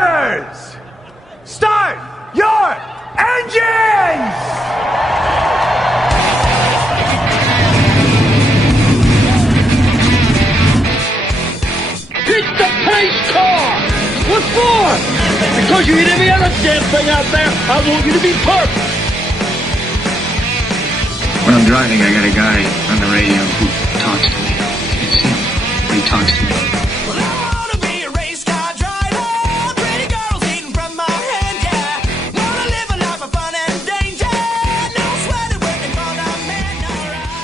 Drivers, start your engines! Pick the pace car! What for? Because you hit every other damn thing out there, I want you to be perfect! When I'm driving, I got a guy on the radio who talks to me. It's him. He talks to me. Well, I wanna be a race car driver. Pretty girls eating from my hand, yeah. Wanna live a life of fun and danger. No sweating working for the man, alright.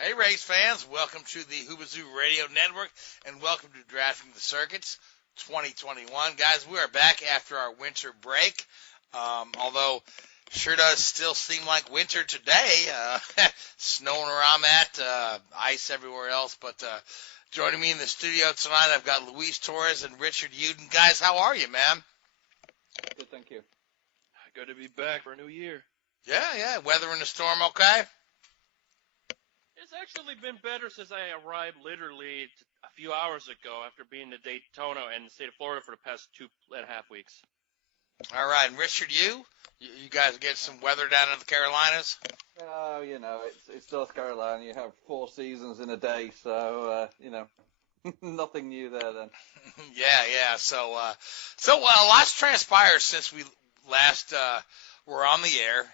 Hey, race fans. Welcome to the Hoobazoo Radio Network, and welcome to Drafting the Circuits 2021. Guys, we are back after our winter break, although sure does still seem like winter today. Snowing where I'm at, ice everywhere else. But joining me in the studio tonight, I've got Luis Torres and Richard Youden. Guys, how are you, man? Good, thank you. Good to be back for a new year. Yeah. Weathering the storm okay? It's actually been better since I arrived literally a few hours ago after being to Daytona and the state of Florida for the past 2.5 weeks. All right, and Richard, you guys get some weather down in the Carolinas? Oh, it's North Carolina. You have 4 seasons in a day, so nothing new there then. Yeah. So lots transpired since we last were on the air.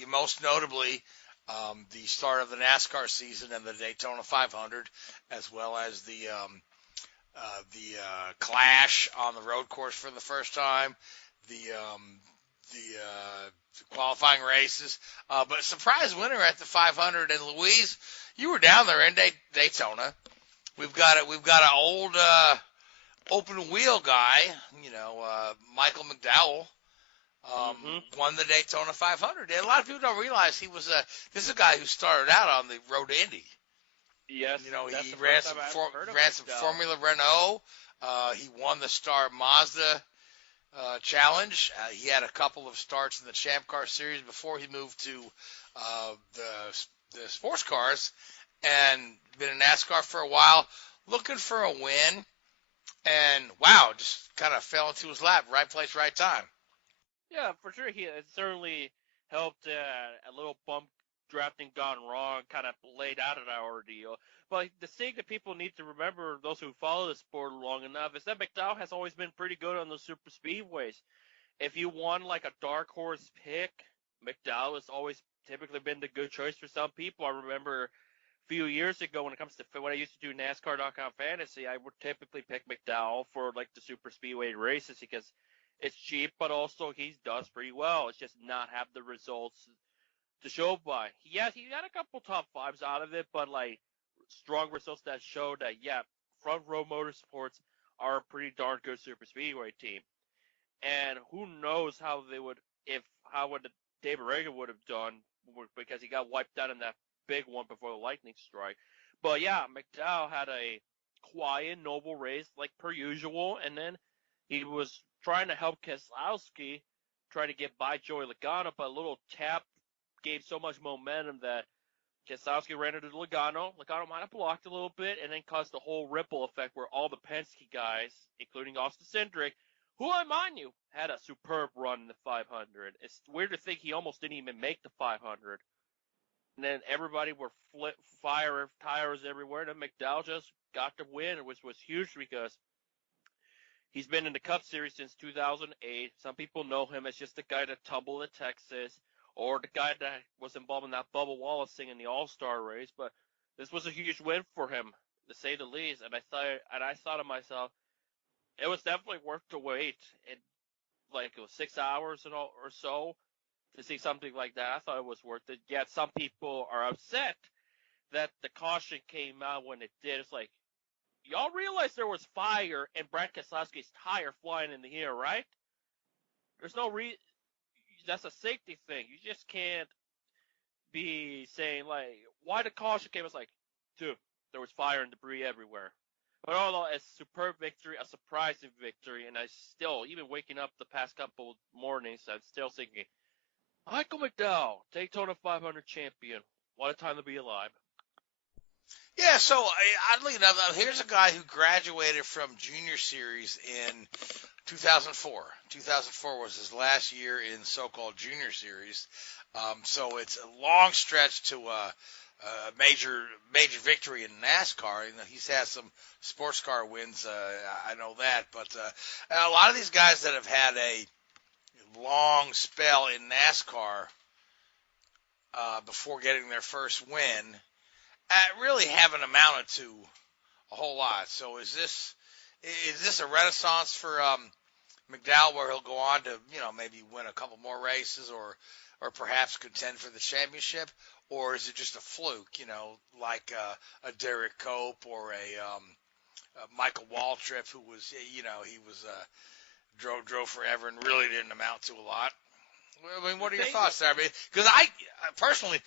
You most notably the start of the NASCAR season and the Daytona 500, as well as the Clash on the road course for the first time. The qualifying races, but surprise winner at the 500. And Louise, you were down there in Daytona. We've got an old open wheel guy, Michael McDowell, won the Daytona 500. And a lot of people don't realize this is a guy who started out on the road to Indy. Yes, he ran some Formula Renault. He won the Star Mazda challenge. He had a couple of starts in the Champ Car Series before he moved to the sports cars, and been in NASCAR for a while, looking for a win, and wow, just kind of fell into his lap, right place, right time. Yeah, for sure. It certainly helped a little bump drafting gone wrong, kind of laid out an ordeal. But the thing that people need to remember, those who follow the sport long enough, is that McDowell has always been pretty good on those super speedways. If you want like a dark horse pick, McDowell has always typically been the good choice for some people. I remember a few years ago when I used to do NASCAR.com fantasy, I would typically pick McDowell for like the super speedway races because it's cheap, but also he does pretty well. It's just not have the results to show by. He had a couple top 5s out of it, but like strong results that show that, Front Row Motorsports are a pretty darn good super speedway team. And who knows how David Ragan would have done, because he got wiped out in that big one before the lightning strike. But yeah, McDowell had a quiet, noble race like per usual, and then he was trying to help Keselowski try to get by Joey Logano, but a little tap gave so much momentum that Keselowski ran into Logano. Logano might have blocked a little bit and then caused the whole ripple effect where all the Penske guys, including Austin Cindric, who I mind you, had a superb run in the 500. It's weird to think he almost didn't even make the 500. And then everybody were fire tires everywhere, and then McDowell just got the win, which was huge because he's been in the Cup Series since 2008. Some people know him as just the guy that tumbled at Texas, or the guy that was involved in that Bubba Wallace thing in the All-Star race. But this was a huge win for him, to say the least. And I thought to myself, it was definitely worth the wait. It was 6 hours or so to see something like that. I thought it was worth it. Yet some people are upset that the caution came out when it did. It's like, y'all realize there was fire and Brad Keselowski's tire flying in the air, right? There's no that's a safety thing. You just can't be saying, like, why the caution came. It's like, dude, there was fire and debris everywhere. But although a superb victory, a surprising victory, and I still, even waking up the past couple mornings, I'm still thinking, Michael McDowell, Daytona 500 champion. What a time to be alive. Yeah, so oddly enough, here's a guy who graduated from Junior Series in 2004. 2004 was his last year in so-called Junior Series. So it's a long stretch to a major victory in NASCAR. You know, he's had some sports car wins. I know that, but a lot of these guys that have had a long spell in NASCAR before getting their first win really haven't amounted to a whole lot. So is this a renaissance for McDowell, where he'll go on to maybe win a couple more races or perhaps contend for the championship, or is it just a fluke? Like a Derek Cope or a Michael Waltrip, who was he was drove forever and really didn't amount to a lot. I mean, what are your thoughts there? I mean, because I personally,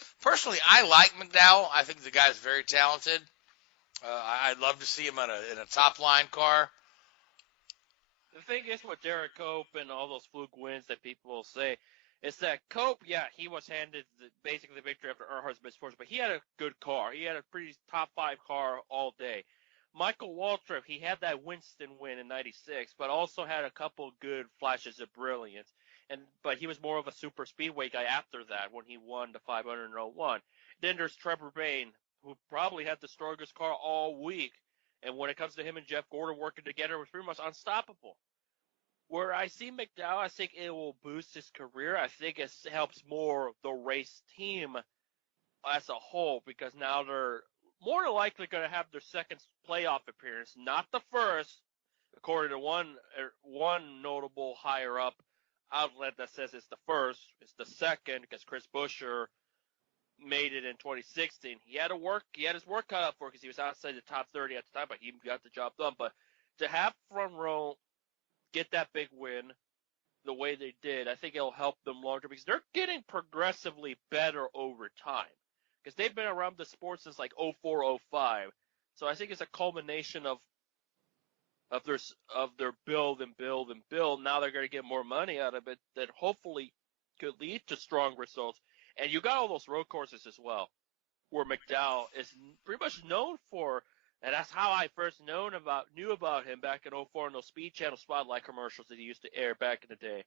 I like McDowell. I think the guy's very talented. I'd love to see him in a top line car. The thing is with Derek Cope and all those fluke wins that people will say, is that Cope, yeah, he was handed basically the victory after Earnhardt's misfortune, but he had a good car. He had a pretty top 5 car all day. Michael Waltrip, he had that Winston win in '96, but also had a couple good flashes of brilliance. But he was more of a super speedway guy after that when he won the 500 in '01. Then there's Trevor Bayne, who probably had the strongest car all week. And when it comes to him and Jeff Gordon working together, it was pretty much unstoppable. Where I see McDowell, I think it will boost his career. I think it helps more the race team as a whole, because now they're more than likely going to have their second playoff appearance, not the first, according to one notable higher up outlet that says it's the first. It's the second, because Chris Buescher made it in 2016. He had his work cut out for it because he was outside the top 30 at the time, but he got the job done. But to have Front Row get that big win the way they did, I think it'll help them longer, because they're getting progressively better over time. Because they've been around the sport since like 04, 05. So I think it's a culmination of their build and build and build. Now they're going to get more money out of it that hopefully could lead to strong results. And you got all those road courses as well, where McDowell is pretty much known for, and that's how I first knew about him back in '04 in those Speed Channel Spotlight commercials that he used to air back in the day.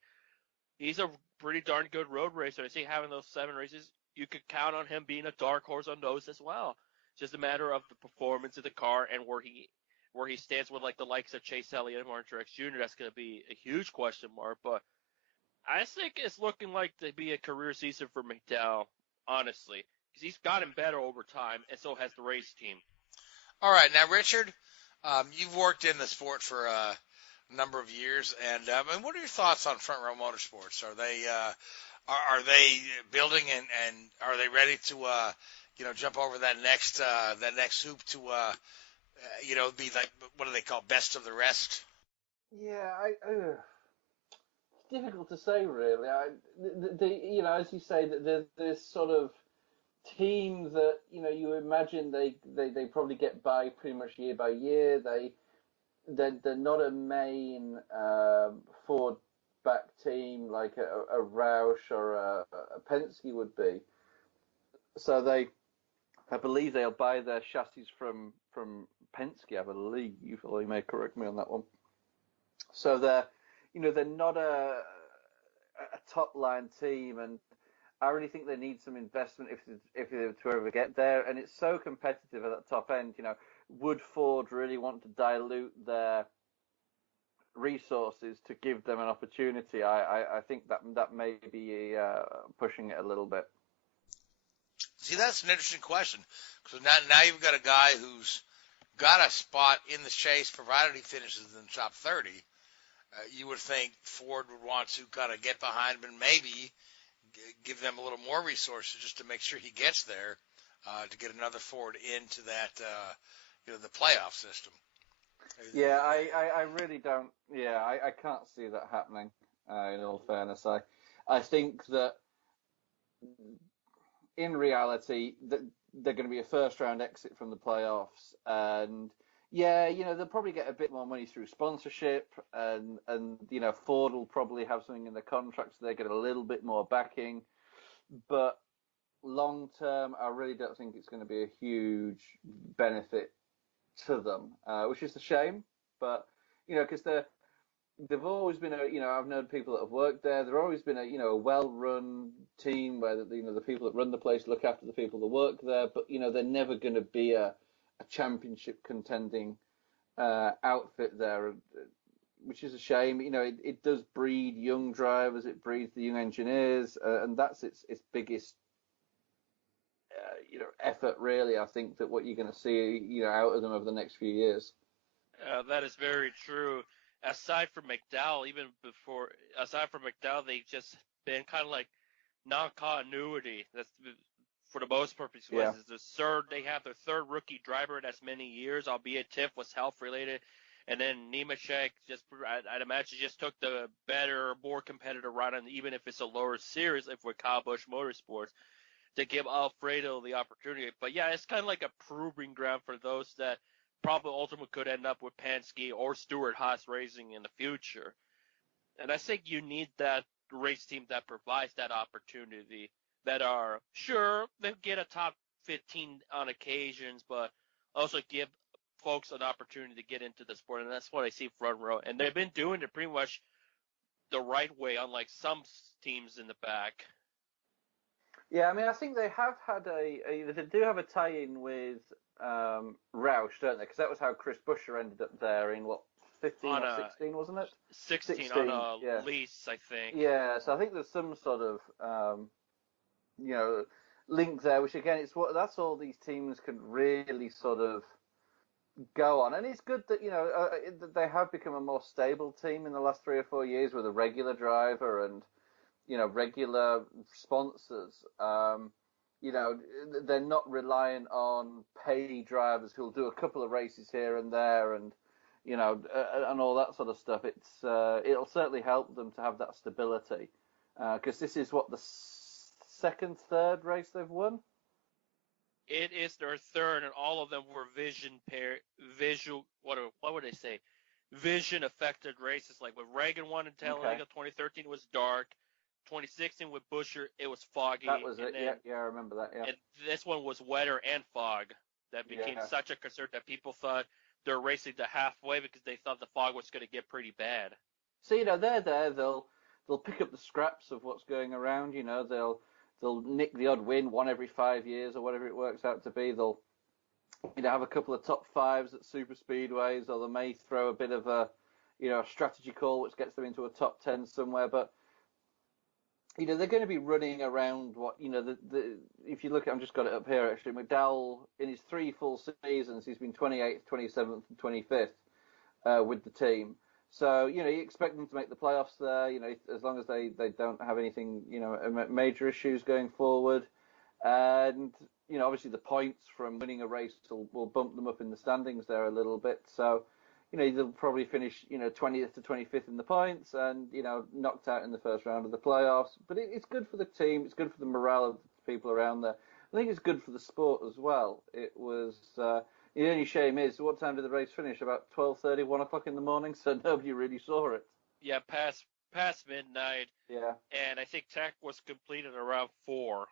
He's a pretty darn good road racer. I think having those 7 races, you could count on him being a dark horse on those as well. It's just a matter of the performance of the car and where he stands with like the likes of Chase Elliott and Martin Truex Jr. That's going to be a huge question mark, but I think it's looking like to be a career season for McDowell, honestly, because he's gotten better over time, and so has the race team. All right, now Richard, you've worked in the sport for a number of years, and what are your thoughts on Front Row Motorsports? Are they building and are they ready to jump over that next hoop to be like, what do they call, best of the rest? Yeah, it's difficult to say really. As you say, that there's this sort of team that you imagine they probably get by pretty much year by year. They're not a main Ford back team like a Roush or a Penske would be. So I believe they'll buy their chassis from Penske, I believe. Or you may correct me on that one. So they're not a top line team, and I really think they need some investment if they were to ever get there. And it's so competitive at that top end. Would Ford really want to dilute their resources to give them an opportunity? I think that may be pushing it a little bit. See, that's an interesting question, because now you've got a guy who's got a spot in the chase, provided he finishes in the top 30. You would think Ford would want to kind of get behind him and maybe give them a little more resources just to make sure he gets there, to get another Ford into that, the playoff system. Yeah, I really don't. Yeah, I can't see that happening. In all fairness, I think that in reality that they're going to be a first round exit from the playoffs, and yeah, they'll probably get a bit more money through sponsorship, and Ford will probably have something in the contract so they get a little bit more backing. But long term, I really don't think it's going to be a huge benefit to them, which is a shame. But because they've always been I've known people that have worked there. They've always been a well-run team where the people that run the place look after the people that work there. But they're never going to be a championship contending outfit there, which is a shame. It does breed young drivers, it breeds the young engineers, and that's its biggest effort, really. I think that what you're going to see out of them over the next few years. That is very true. Aside from McDowell, they've just been kind of like non-continuity. That's for the most part. Yeah. They have their third rookie driver in as many years, albeit Tiff was health related, and then Nemechek I'd imagine just took the better, more competitive ride on, even if it's a lower series, if with Kyle Busch Motorsports, to give Alfredo the opportunity. But yeah, it's kind of like a proving ground for those that probably ultimately could end up with Penske or Stewart-Haas Racing in the future. And I think you need that race team that provides that opportunity, that are, sure, they get a top 15 on occasions, but also give folks an opportunity to get into the sport. And that's what I see Front Row. And they've been doing it pretty much the right way, unlike some teams in the back. Yeah, I mean, I think they have had they do have a tie-in with Roush, don't they? Because that was how Chris Buescher ended up there in, 15 or 16, wasn't it? 16 on a lease, I think. Yeah, so I think there's some sort of, link there, which again, that's all these teams can really sort of go on. And it's good that, they have become a more stable team in the last 3 or 4 years with a regular driver and, regular sponsors. They're not reliant on pay drivers who'll do a couple of races here and there and, and all that sort of stuff. It'll certainly help them to have that stability. Because this is the third race they've won? It is their third, and all of them were what would they say? Vision affected races. Like with Reagan won in Talladega, 2013 was dark. 2016 with Buescher, it was foggy. That was it. Yeah, I remember that. Yeah. And this one was wetter and fog. That became such a concern that people thought they're racing to halfway because they thought the fog was going to get pretty bad. So they're there. They'll pick up the scraps of what's going around. They'll nick the odd win, one every 5 years or whatever it works out to be. They'll have a couple of top fives at super speedways, or they may throw a bit of a strategy call which gets them into a top 10 somewhere. But they're going to be running around if you look at, I've just got it up here actually, McDowell, in his 3 full seasons, he's been 28th, 27th and 25th with the team. So, you expect them to make the playoffs there, as long as they don't have anything, major issues going forward. And, obviously the points from winning a race will bump them up in the standings there a little bit. So, they'll probably finish, 20th to 25th in the points and, knocked out in the first round of the playoffs. But it's good for the team. It's good for the morale of the people around there. I think it's good for the sport as well. It was, the only shame is, what time did the race finish? About 12:30, 1 o'clock in the morning, so nobody really saw it. Yeah, past midnight. Yeah. And I think Tech was completed around 4:15,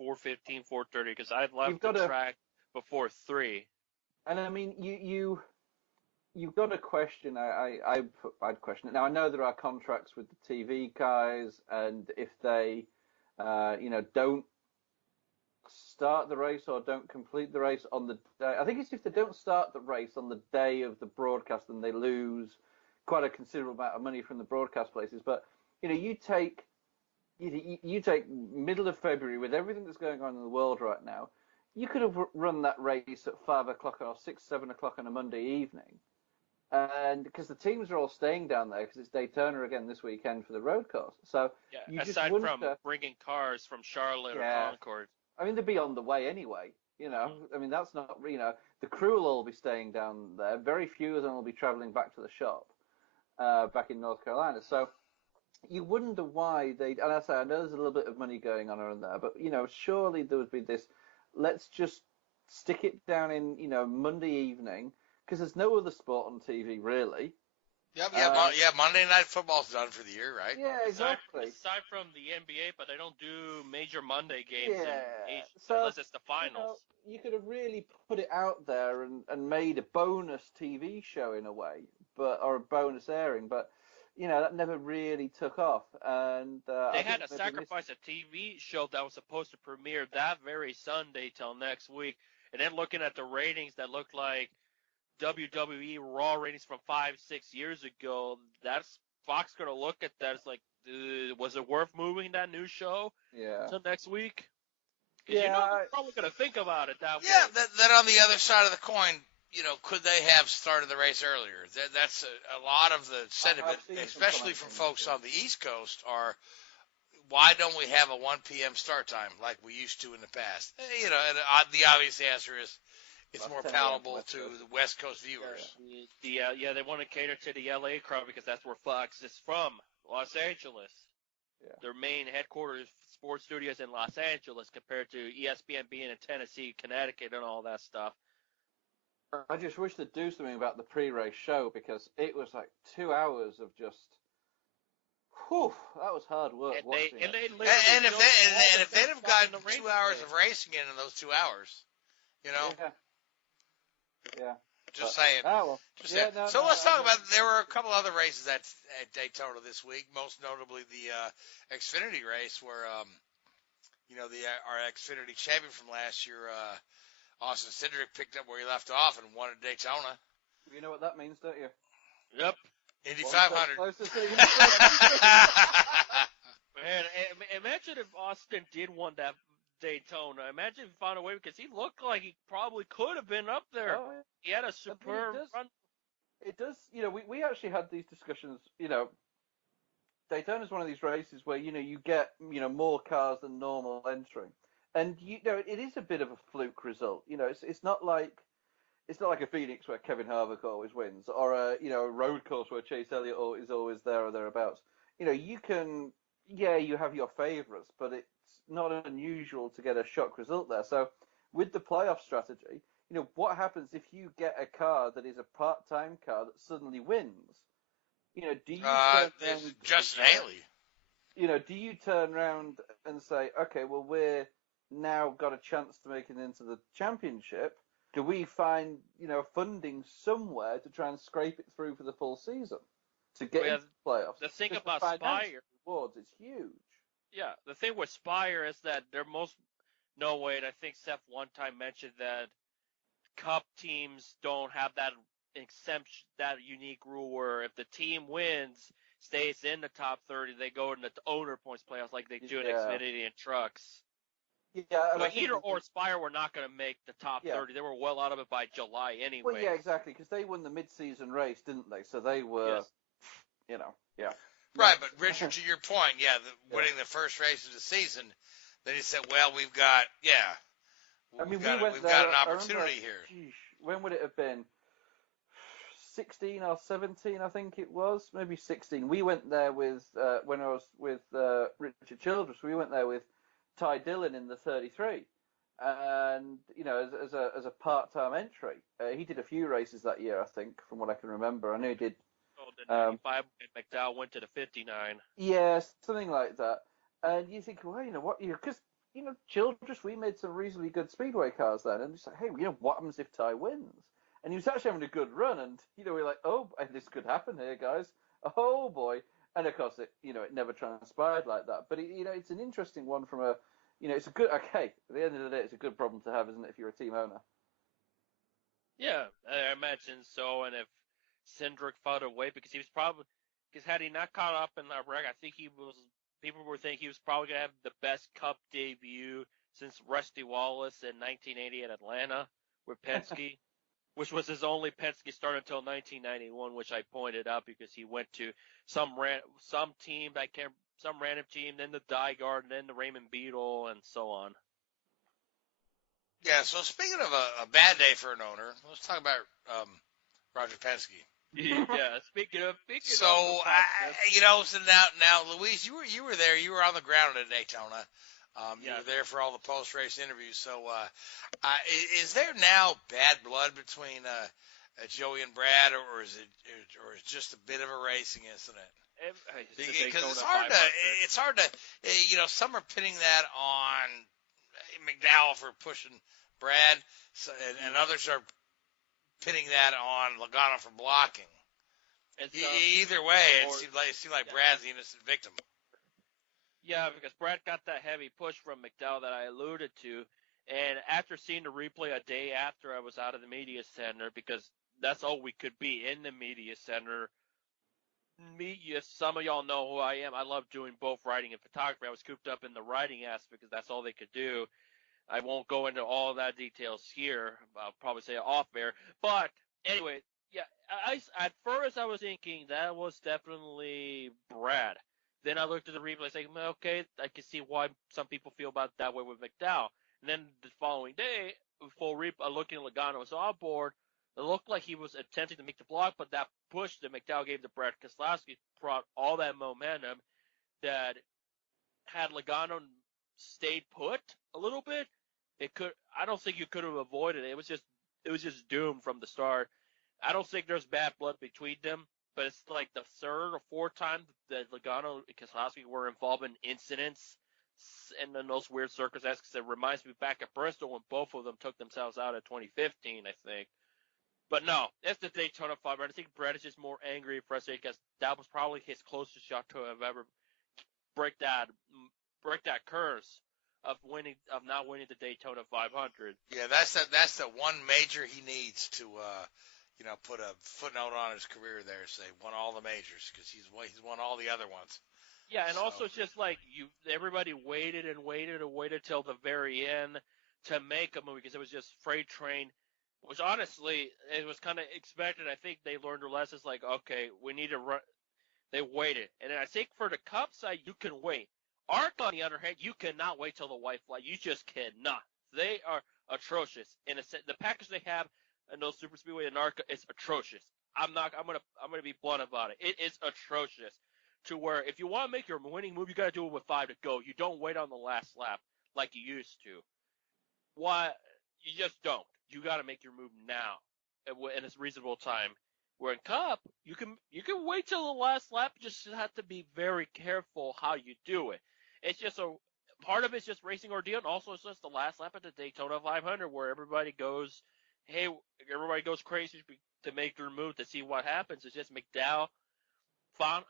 4:30, because I left the track before 3. And I mean, you've got to question. I'd question it. Now I know there are contracts with the TV guys, and if they, don't start the race or don't complete the race on the day, I think it's if they don't start the race on the day of the broadcast, then they lose quite a considerable amount of money from the broadcast places. But you take middle of February with everything that's going on in the world right now. You could have run that race at 5 o'clock or 6, 7 o'clock on a Monday evening. And because the teams are all staying down there because it's Daytona again this weekend for the road course. So aside from bringing cars from Charlotte or Concord. I mean, they'd be on the way anyway, I mean, that's not, the crew will all be staying down there. Very few of them will be traveling back to the shop back in North Carolina. So you wonder why and I know there's a little bit of money going on around there, but, surely there would be this, let's just stick it down in, Monday evening, because there's no other sport on TV, really. Yep, Monday Night Football's done for the year, right? Yeah, exactly. Aside from the NBA, but they don't do major Monday games Yeah. in Asia, So, unless it's the finals. You could have really put it out there and made a bonus TV show in a way, or a bonus airing, but that never really took off. And they had to sacrifice a TV show that was supposed to premiere that very Sunday till next week, and then looking at the ratings that looked like WWE Raw ratings from 5-6 years ago, that's Fox gonna look at that. It's like, was it worth moving that new show to next week? Because they're probably gonna think about it that way. Yeah, that on the other side of the coin, could they have started the race earlier? That's a lot of the sentiment, especially from folks on the East Coast, are why don't we have a 1 p.m. start time like we used to in the past? And the obvious answer is it's more palatable to the West Coast viewers. They want to cater to the LA crowd because that's where Fox is from, Los Angeles. Yeah. Their main headquarters, sports studios in Los Angeles, compared to ESPN being in Tennessee, Connecticut, and all that stuff. I just wish they'd do something about the pre-race show because it was like 2 hours of just. Whew, that was hard work. And if they'd have gotten 2 hours of racing in those 2 hours, Yeah. Just saying. Oh, well. Just saying. So let's talk about. There were a couple other races at Daytona this week. Most notably the Xfinity race, where our Xfinity champion from last year, Austin Cindric, picked up where he left off and won at Daytona. You know what that means, don't you? Yep. Indy 500. Man, imagine if Austin did won that Daytona. Imagine if he found a way, because he looked like he probably could have been up there. Oh, yeah. He had a superb run. It does, we actually had these discussions, Daytona's one of these races where, you get, more cars than normal entering. And, it is a bit of a fluke result. It's not like a Phoenix where Kevin Harvick always wins, or a road course where Chase Elliott is always there or thereabouts. You can, you have your favourites, but it's not unusual to get a shock result there. So with the playoff strategy, what happens if you get a car that is a part-time car that suddenly wins? Do you Justin Haley? Do you turn around and say, okay, well, we're now got a chance to make it into the championship? Do we find, funding somewhere to try and scrape it through for the full season to get into the playoffs? The thing about Spire, rewards, it's huge. Yeah, the thing with Spire is that they're I think Seth one time mentioned that Cup teams don't have that exemption, that unique rule where if the team wins, stays in the top 30, they go in the owner points playoffs like they do in Xfinity and trucks. Yeah, but either or Spire were not going to make the top 30. They were well out of it by July anyway. Well, yeah, exactly, because they won the mid-season race, didn't they? So they were, Right, but Richard, to your point, winning the first race of the season, then he said, well, we've got an opportunity here. Geez, when would it have been? 16 or 17, I think it was. Maybe 16. We went there with, when I was with Richard Childress, we went there with Ty Dillon in the 33. And, as a part-time entry. He did a few races that year, I think, from what I can remember. I know he did. The 95 McDowell went to the 59. Yeah, something like that. And you think, well, because, Childress, we made some reasonably good speedway cars then. And it's like, hey, what happens if Ty wins? And he was actually having a good run. And, we're like, oh, this could happen here, guys. Oh, boy. And, of course, it never transpired like that. But, it's an interesting one from a, it's a good, okay, at the end of the day, it's a good problem to have, isn't it, if you're a team owner? Yeah, I imagine so. And if Cindric found a way, because had he not caught up in that wreck, I think people were thinking he was probably going to have the best Cup debut since Rusty Wallace in 1980 at Atlanta with Penske, which was his only Penske start until 1991, which I pointed out because he went to some random team, then the Dygard, and then the Raymond Beetle, and so on. Yeah, so speaking of a bad day for an owner, let's talk about Roger Penske. Yeah, speaking of. So now, Luis, you were there. You were on the ground at Daytona. You were there for all the post-race interviews. So, is there now bad blood between at Joey and Brad, or is it just a bit of a racing incident? Because it's hard to, some are pinning that on McDowell for pushing Brad, and others are pinning that on Logano for blocking. Either way, it seemed like Brad's the innocent victim. Yeah, because Brad got that heavy push from McDowell that I alluded to, and after seeing the replay a day after I was out of the media center, because that's all we could be in the media center. Some of y'all know who I am. I love doing both writing and photography. I was cooped up in the writing aspect because that's all they could do. I won't go into all that details here. I'll probably say it off air. But anyway, yeah, at first I was thinking that was definitely Brad. Then I looked at the replay, saying, okay, I can see why some people feel about that way with McDowell. And then the following day, full replay, looking at Logano's on board, it looked like he was attempting to make the block, but that push that McDowell gave to Brad Keselowski brought all that momentum that had Logano stayed put a little bit, I don't think you could have avoided it. It was just doomed from the start. I don't think there's bad blood between them, but it's like the third or fourth time that Logano and Keselowski were involved in incidents and in those weird circumstances. It reminds me back at Bristol when both of them took themselves out in 2015, I think. But no, it's the Daytona 500. I think Brad is just more angry and frustrated because that was probably his closest shot to have ever break that curse of not winning the Daytona 500. Yeah, that's the one major he needs to put a footnote on his career there, say won all the majors, because he's won all the other ones. Yeah, and also it's just like everybody waited till the very end to make a movie because it was just freight train. Which honestly, it was kind of expected. I think they learned their lessons. Like, okay, we need to run. They waited, and I think for the Cup side, you can wait. ARC, on the other hand, you cannot wait till the white flag. You just cannot. They are atrocious. The package they have in those super speedway and ARC is atrocious. I'm gonna be blunt about it. It is atrocious. To where if you want to make your winning move, you got to do it with 5 to go. You don't wait on the last lap like you used to. Why? You just don't. You got to make your move now, in a reasonable time. Where in Cup, you can wait till the last lap. You just have to be very careful how you do it. It's just part of it's just racing ordeal, and also it's just the last lap at the Daytona 500 where everybody goes crazy to make their move to see what happens. It's just McDowell found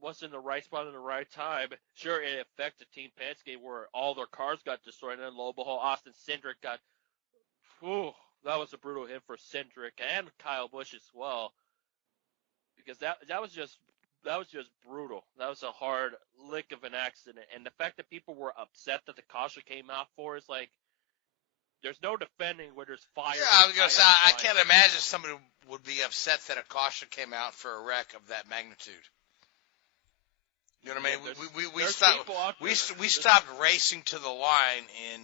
was in the right spot in the right time. Sure, it affected Team Penske where all their cars got destroyed, and then lo and behold, Austin Cindric got. Ooh, that was a brutal hit for Cindric and Kyle Busch as well, because that was just brutal. That was a hard lick of an accident, and the fact that people were upset that the caution came out for is like, there's no defending where there's fire. Yeah, I was gonna say I can't imagine somebody would be upset that a caution came out for a wreck of that magnitude. You know what I mean? We stopped racing to the line in,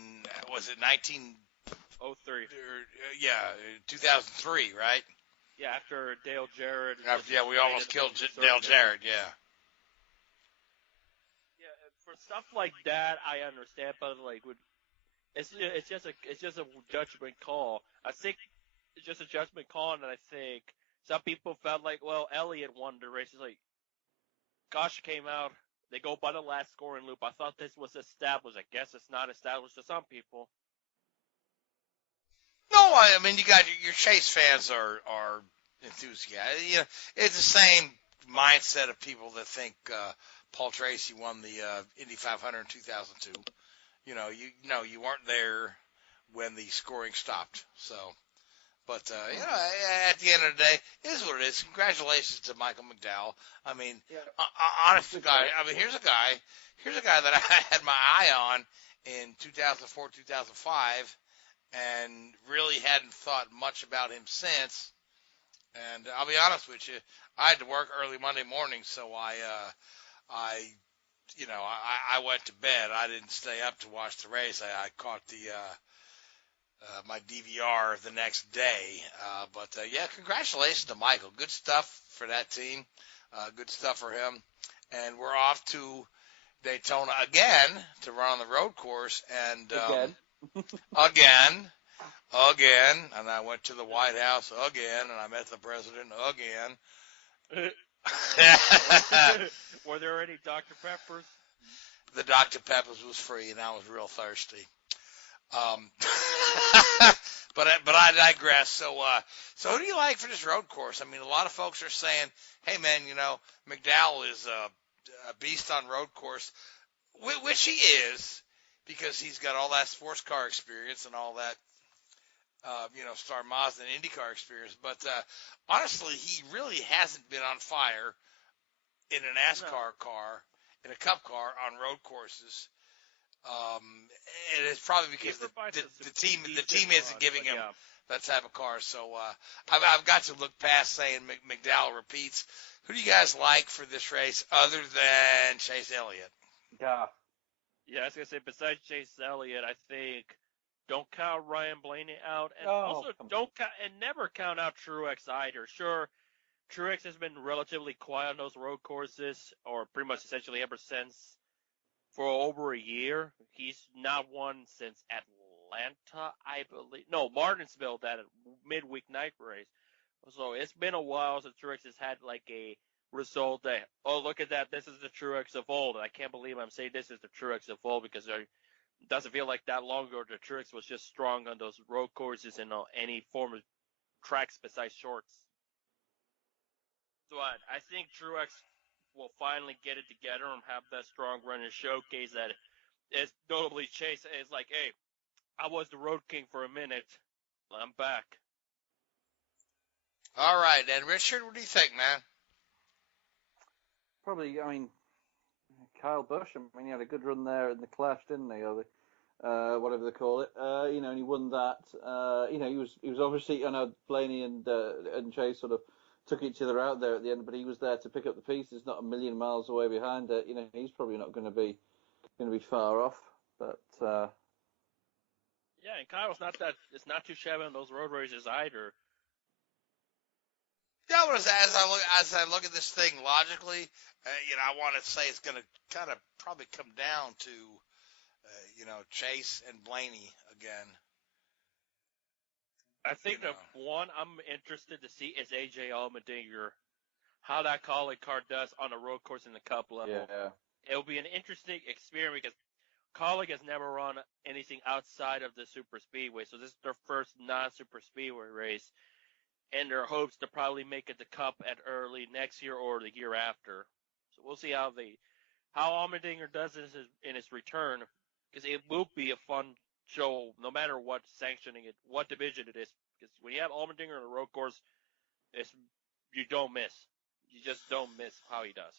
was it 2003. 2003, right? Yeah, after Dale Jarrett. We almost killed Dale Jarrett, yeah. Yeah, for stuff like that, I understand, but like, it's just a judgment call. I think it's just a judgment call, and I think some people felt like, well, Elliott won the race. It's like, gosh, came out. They go by the last scoring loop. I thought this was established. I guess it's not established to some people. No, I mean, you got your Chase fans are enthusiastic. You know, it's the same mindset of people that think Paul Tracy won the Indy 500 in 2002. You know, you weren't there when the scoring stopped. So, but at the end of the day, it is what it is. Congratulations to Michael McDowell. I mean, honest to God, I mean, here's a guy that I had my eye on in 2004, 2005. And really hadn't thought much about him since. And I'll be honest with you, I had to work early Monday morning, so I went to bed. I didn't stay up to watch the race. I caught my DVR the next day. But congratulations to Michael. Good stuff for that team. Good stuff for him. And we're off to Daytona again to run on the road course. And again, again, and I went to the White House again, and I met the president again. Were there any Dr. Peppers? The Dr. Pepper's was free, and I was real thirsty. But I digress. So who do you like for this road course? I mean, a lot of folks are saying, hey, man, McDowell is a beast on road course, which he is, because he's got all that sports car experience and all that, Star Mazda and IndyCar experience. But honestly, he really hasn't been on fire in a NASCAR car, in a Cup car on road courses. And it's probably because the team isn't giving him that type of car. So I've got to look past saying McDowell repeats. Who do you guys like for this race other than Chase Elliott? Yeah, I was gonna say besides Chase Elliott, I think don't count Ryan Blaney out, and also don't count and never count out Truex either. Sure, Truex has been relatively quiet on those road courses, or pretty much essentially ever since. For over a year, he's not won since Atlanta, I believe. No, Martinsville, that midweek night race. So it's been a while since Truex has had like a result that, oh, look at that, this is the Truex of old. And I can't believe I'm saying this is the Truex of old, because it doesn't feel like that long ago the Truex was just strong on those road courses and any form of tracks besides shorts. So I think Truex will finally get it together and have that strong run and showcase that is notably Chase. It's like, hey, I was the road king for a minute. I'm back. All right, and Richard, what do you think, man? Probably, Kyle Busch. He had a good run there in the Clash, didn't he? Or the, whatever they call it. And he won that. He was obviously, I know Blaney and Chase sort of took each other out there at the end, but he was there to pick up the pieces, not a million miles away behind it. He's probably not going to be far off. But yeah, and Kyle's it's not too shabby on those road races either. Yeah, but as I look at this thing logically, I want to say it's going to kind of probably come down to Chase and Blaney again. I think the one I'm interested to see is AJ Allmendinger, how that Kaulig car does on a road course in the Cup level. Yeah. It'll be an interesting experience because Kaulig has never run anything outside of the super speedway, so this is their first non-super speedway race, and their hopes to probably make it the Cup at early next year or the year after. So we'll see how Allmendinger does in his return, because it will be a fun show, no matter what sanctioning it, what division it is. Because when you have Allmendinger on a road course, you don't miss. You just don't miss how he does.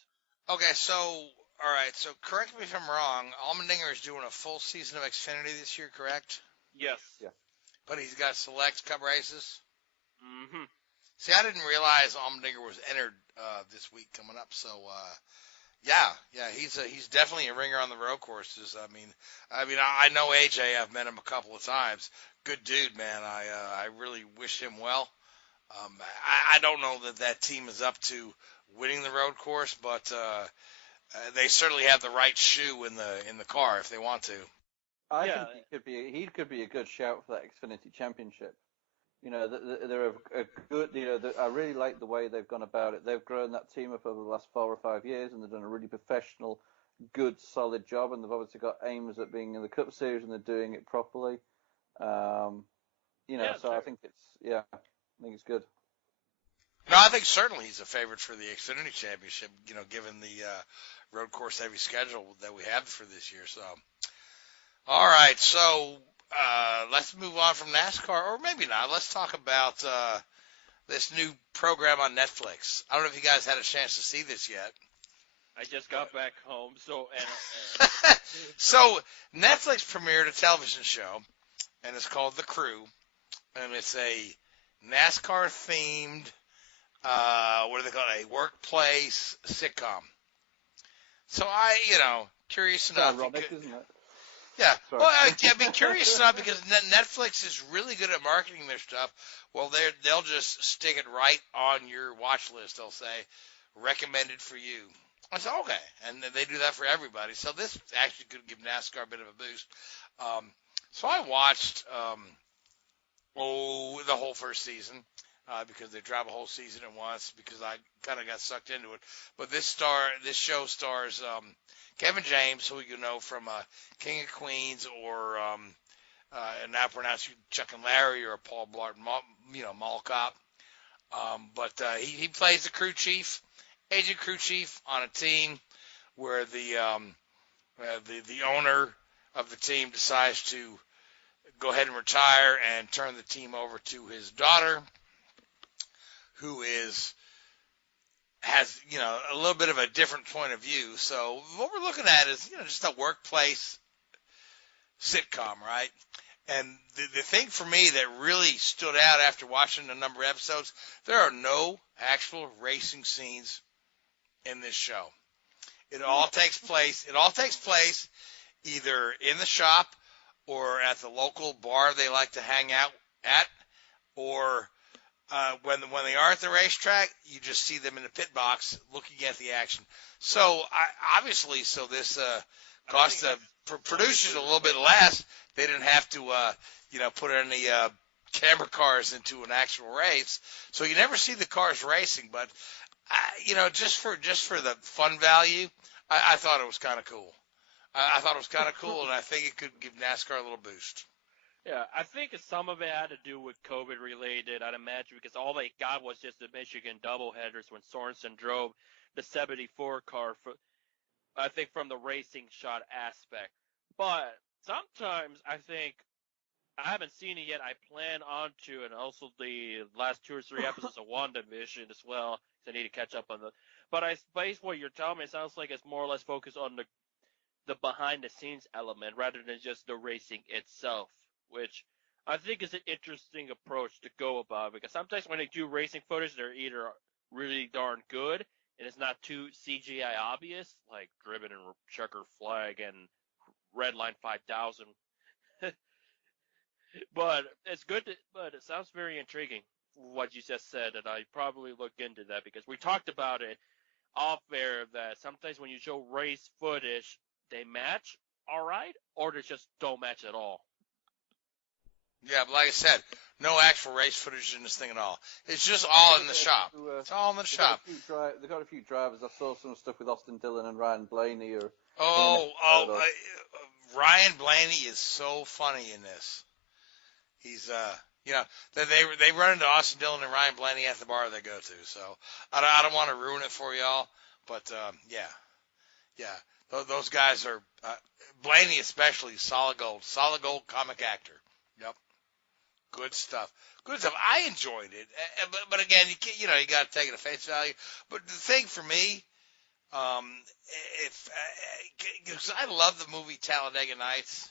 Okay, so all right, so correct me if I'm wrong. Allmendinger is doing a full season of Xfinity this year, correct? Yes. Yeah. But he's got select Cup races. Mm-hmm. See, I didn't realize Allmendinger was entered this week coming up. So yeah, he's definitely a ringer on the road courses. I know AJ. I've met him a couple of times. Good dude, man. I really wish him well. I don't know that team is up to winning the road course, but they certainly have the right shoe in the car if they want to. I think he could be a good shout for that Xfinity Championship. They're a good. I really like the way they've gone about it. They've grown that team up over the last 4 or 5 years, and they've done a really professional, good, solid job. And they've obviously got aims at being in the Cup Series, and they're doing it properly. So sure. I think it's good. No, I think certainly he's a favorite for the Xfinity Championship. Given the road course heavy schedule that we have for this year. So, all right, so. Let's move on from NASCAR, or maybe not. Let's talk about this new program on Netflix. I don't know if you guys had a chance to see this yet. I just got back home, so so Netflix premiered a television show, and it's called The Crew, and it's a NASCAR-themed, what do they call it, a workplace sitcom. So curious enough. Ironic, isn't it? Yeah, Sorry. well, I'd be curious enough because Netflix is really good at marketing their stuff. Well, they'll just stick it right on your watch list. They'll say, recommended for you. I said, okay, and they do that for everybody. So this actually could give NASCAR a bit of a boost. So I watched Oh, the whole first season, because they drive a whole season at once. Because I kind of got sucked into it. But this show stars Kevin James, who you know from King of Queens, or and now pronounce you Chuck and Larry, or Paul Blart, Mall Cop. But he plays the crew chief, agent crew chief on a team where the owner of the team decides to go ahead and retire and turn the team over to his daughter, who has a little bit of a different point of view. So what we're looking at is just a workplace sitcom, right? And the thing for me that really stood out after watching a number of episodes, there are no actual racing scenes in this show. It all takes place either in the shop or at the local bar they like to hang out at, or when they are at the racetrack, you just see them in the pit box looking at the action. So this cost the producers a little bit less. They didn't have to put any camera cars into an actual race, so you never see the cars racing. But just for the fun value, I thought it was kind of cool. I thought it was kind of cool, and I think it could give NASCAR a little boost. Yeah, I think some of it had to do with COVID related, I'd imagine, because all they got was just the Michigan doubleheaders when Sorensen drove the 74 car, I think, from the racing shot aspect. But sometimes I think, I haven't seen it yet, I plan on to, and also the last 2 or 3 episodes of WandaVision as well, because I need to catch up on the. But based what you're telling me, it sounds like it's more or less focused on the behind the scenes element rather than just the racing itself, which I think is an interesting approach to go about, because sometimes when they do racing footage, they're either really darn good and it's not too CGI obvious, like Driven and Checker Flag and Redline 5000. But it's good, but it sounds very intriguing what you just said, and I probably look into that, because we talked about it off air that sometimes when you show race footage, they match all right, or they just don't match at all. Yeah, but like I said, no actual race footage in this thing at all. It's just all in the shop. It's all in the shop. They've got a few drivers. I saw some stuff with Austin Dillon and Ryan Blaney. Ryan Blaney is so funny in this. He's they run into Austin Dillon and Ryan Blaney at the bar they go to. So I don't want to ruin it for y'all, but yeah. Those guys are Blaney especially solid gold comic actor. Yep, good stuff. I enjoyed it, but again, you got to take it at face value. But the thing for me, because I love the movie Talladega Nights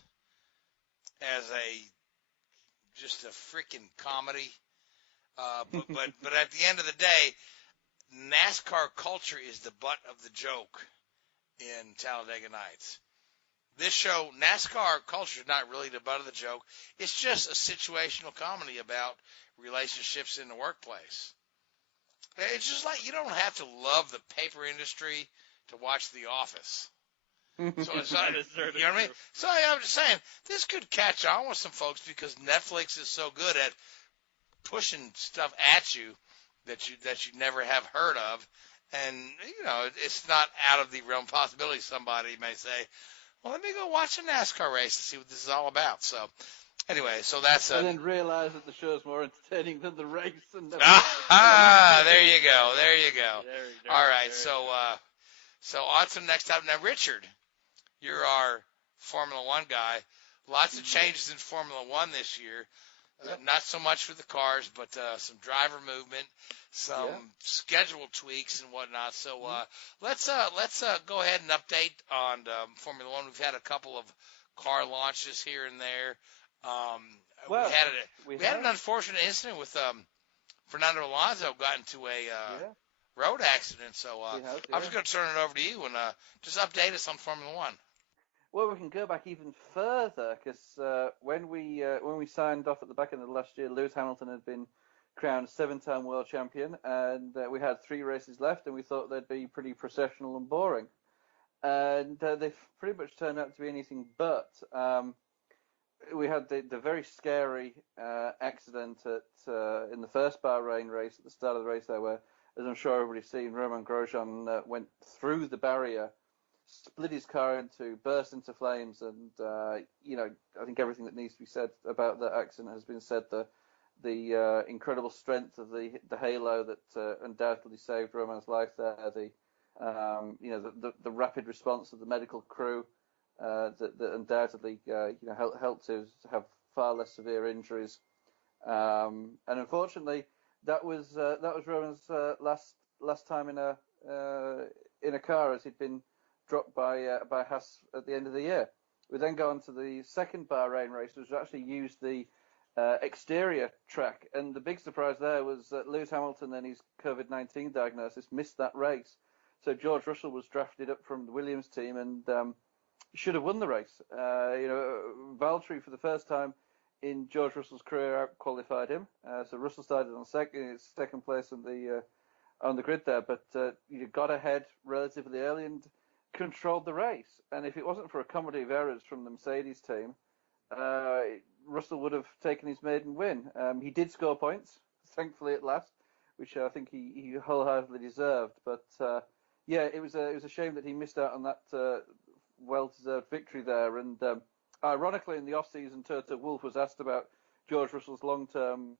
as just a freaking comedy. But at the end of the day, NASCAR culture is the butt of the joke in Talladega Nights. This show, NASCAR culture is not really the butt of the joke. It's just a situational comedy about relationships in the workplace. It's just like you don't have to love the paper industry to watch The Office. So it's not, you know what I mean? So I'm just saying, this could catch on with some folks because Netflix is so good at pushing stuff at you that you never have heard of. And, it's not out of the realm of possibility. Somebody may say, well, let me go watch a NASCAR race and see what this is all about. So, anyway, that's and then realize that the show's more entertaining than the race. And there you go. All right, so on to the next time. Now, Richard, you're our Formula One guy. Lots of changes in Formula One this year. Not so much for the cars, but some driver movement, some schedule tweaks and whatnot. So let's go ahead and update on Formula One. We've had a couple of car launches here and there. We had an unfortunate incident with Fernando Alonso got into a road accident. So I'm just going to turn it over to you and just update us on Formula One. Well, we can go back even further because when we signed off at the back end of last year, Lewis Hamilton had been crowned 7-time world champion, and we had 3 races left, and we thought they'd be pretty processional and boring, and they've pretty much turned out to be anything but. we had the very scary accident in the first Bahrain race at the start of the race there, where, as I'm sure everybody's seen, Romain Grosjean went through the barrier, split his car burst into flames, and I think everything that needs to be said about that accident has been said. The incredible strength of the halo that undoubtedly saved Romain's life there. The rapid response of the medical crew that undoubtedly helped to have far less severe injuries. And unfortunately, that was Romain's last time in a car, as he'd been dropped by Haas at the end of the year. We then go on to the second Bahrain race, which actually used the exterior track, and the big surprise there was that Lewis Hamilton and his COVID-19 diagnosis missed that race. So George Russell was drafted up from the Williams team and should have won the race. Valtteri, for the first time in George Russell's career, out-qualified him. So Russell started on second place on the grid there, but got ahead relatively early and controlled the race. And if it wasn't for accommodative errors from the Mercedes team, Russell would have taken his maiden win. He did score points, thankfully at last, which I think he wholeheartedly deserved. But it was a shame that he missed out on that well-deserved victory there. And ironically, in the off-season, Toto Wolff was asked about George Russell's long-term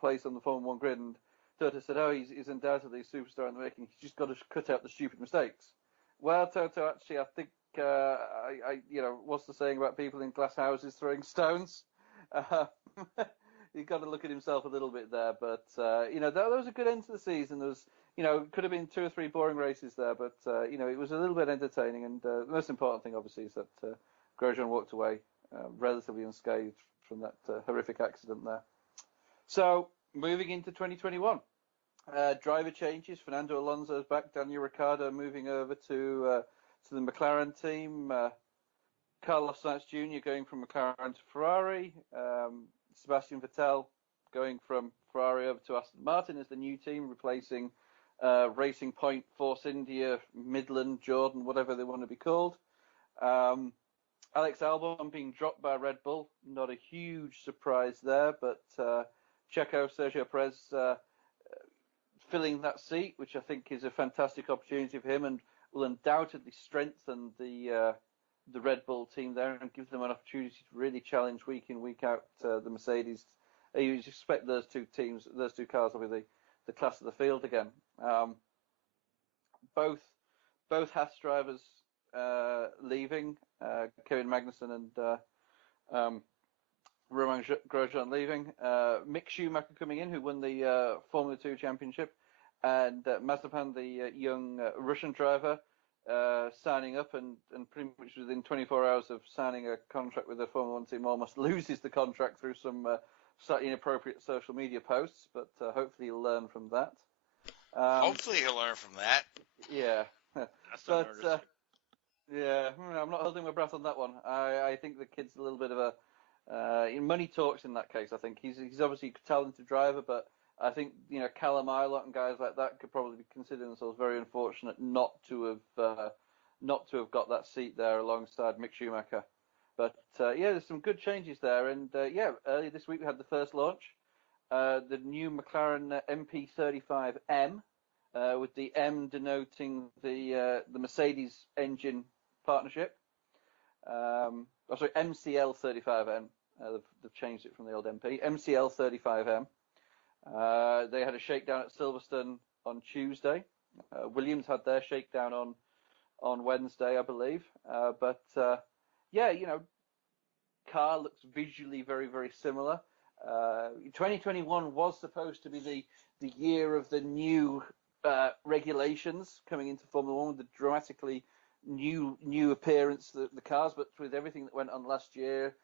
place on the Formula One grid, and Toto said, "Oh, he's undoubtedly a superstar in the making. He's just got to cut out the stupid mistakes." Well, Toto, actually, I think. What's the saying about people in glass houses throwing stones? You've got to look at himself a little bit there, but that was a good end to the season. There was, could have been 2 or 3 boring races there, but it was a little bit entertaining. And the most important thing, obviously, is that Grosjean walked away relatively unscathed from that horrific accident there. So moving into 2021, driver changes. Fernando Alonso's back. Daniel Ricciardo moving over to the McLaren team. Carlos Sainz Jr. going from McLaren to Ferrari. Sebastian Vettel going from Ferrari over to Aston Martin as the new team, replacing Racing Point, Force India, Midland, Jordan, whatever they want to be called. Alex Albon being dropped by Red Bull. Not a huge surprise there, but Checo, Sergio Perez filling that seat, which I think is a fantastic opportunity for him and will undoubtedly strengthen the Red Bull team there and give them an opportunity to really challenge week in, week out the Mercedes. You expect those two cars will be the class of the field again. Both Haas drivers leaving, Kevin Magnussen and Romain Grosjean leaving, Mick Schumacher coming in, who won the Formula 2 championship, and Mazepin, the young Russian driver, signing up and pretty much within 24 hours of signing a contract with the Formula 1 team, almost loses the contract through some slightly inappropriate social media posts, but hopefully he'll learn from that. Hopefully he'll learn from that. Yeah. That's but I'm not holding my breath on that one. I think the kid's a little bit of a money talks in that case. I think he's obviously a talented driver, but I think Callum Ilott and guys like that could probably be considering themselves very unfortunate not to have got that seat there alongside Mick Schumacher. But there's some good changes there, and earlier this week we had the first launch, the new McLaren MP35M, with the M denoting the Mercedes engine partnership. MCL35M. They've changed it from the old MP. MCL35M. They had a shakedown at Silverstone on Tuesday. Williams had their shakedown on Wednesday, I believe. Car looks visually very, very similar. 2021 was supposed to be the year of the new regulations coming into Formula One, with the dramatically new appearance of the cars, but with everything that went on last year,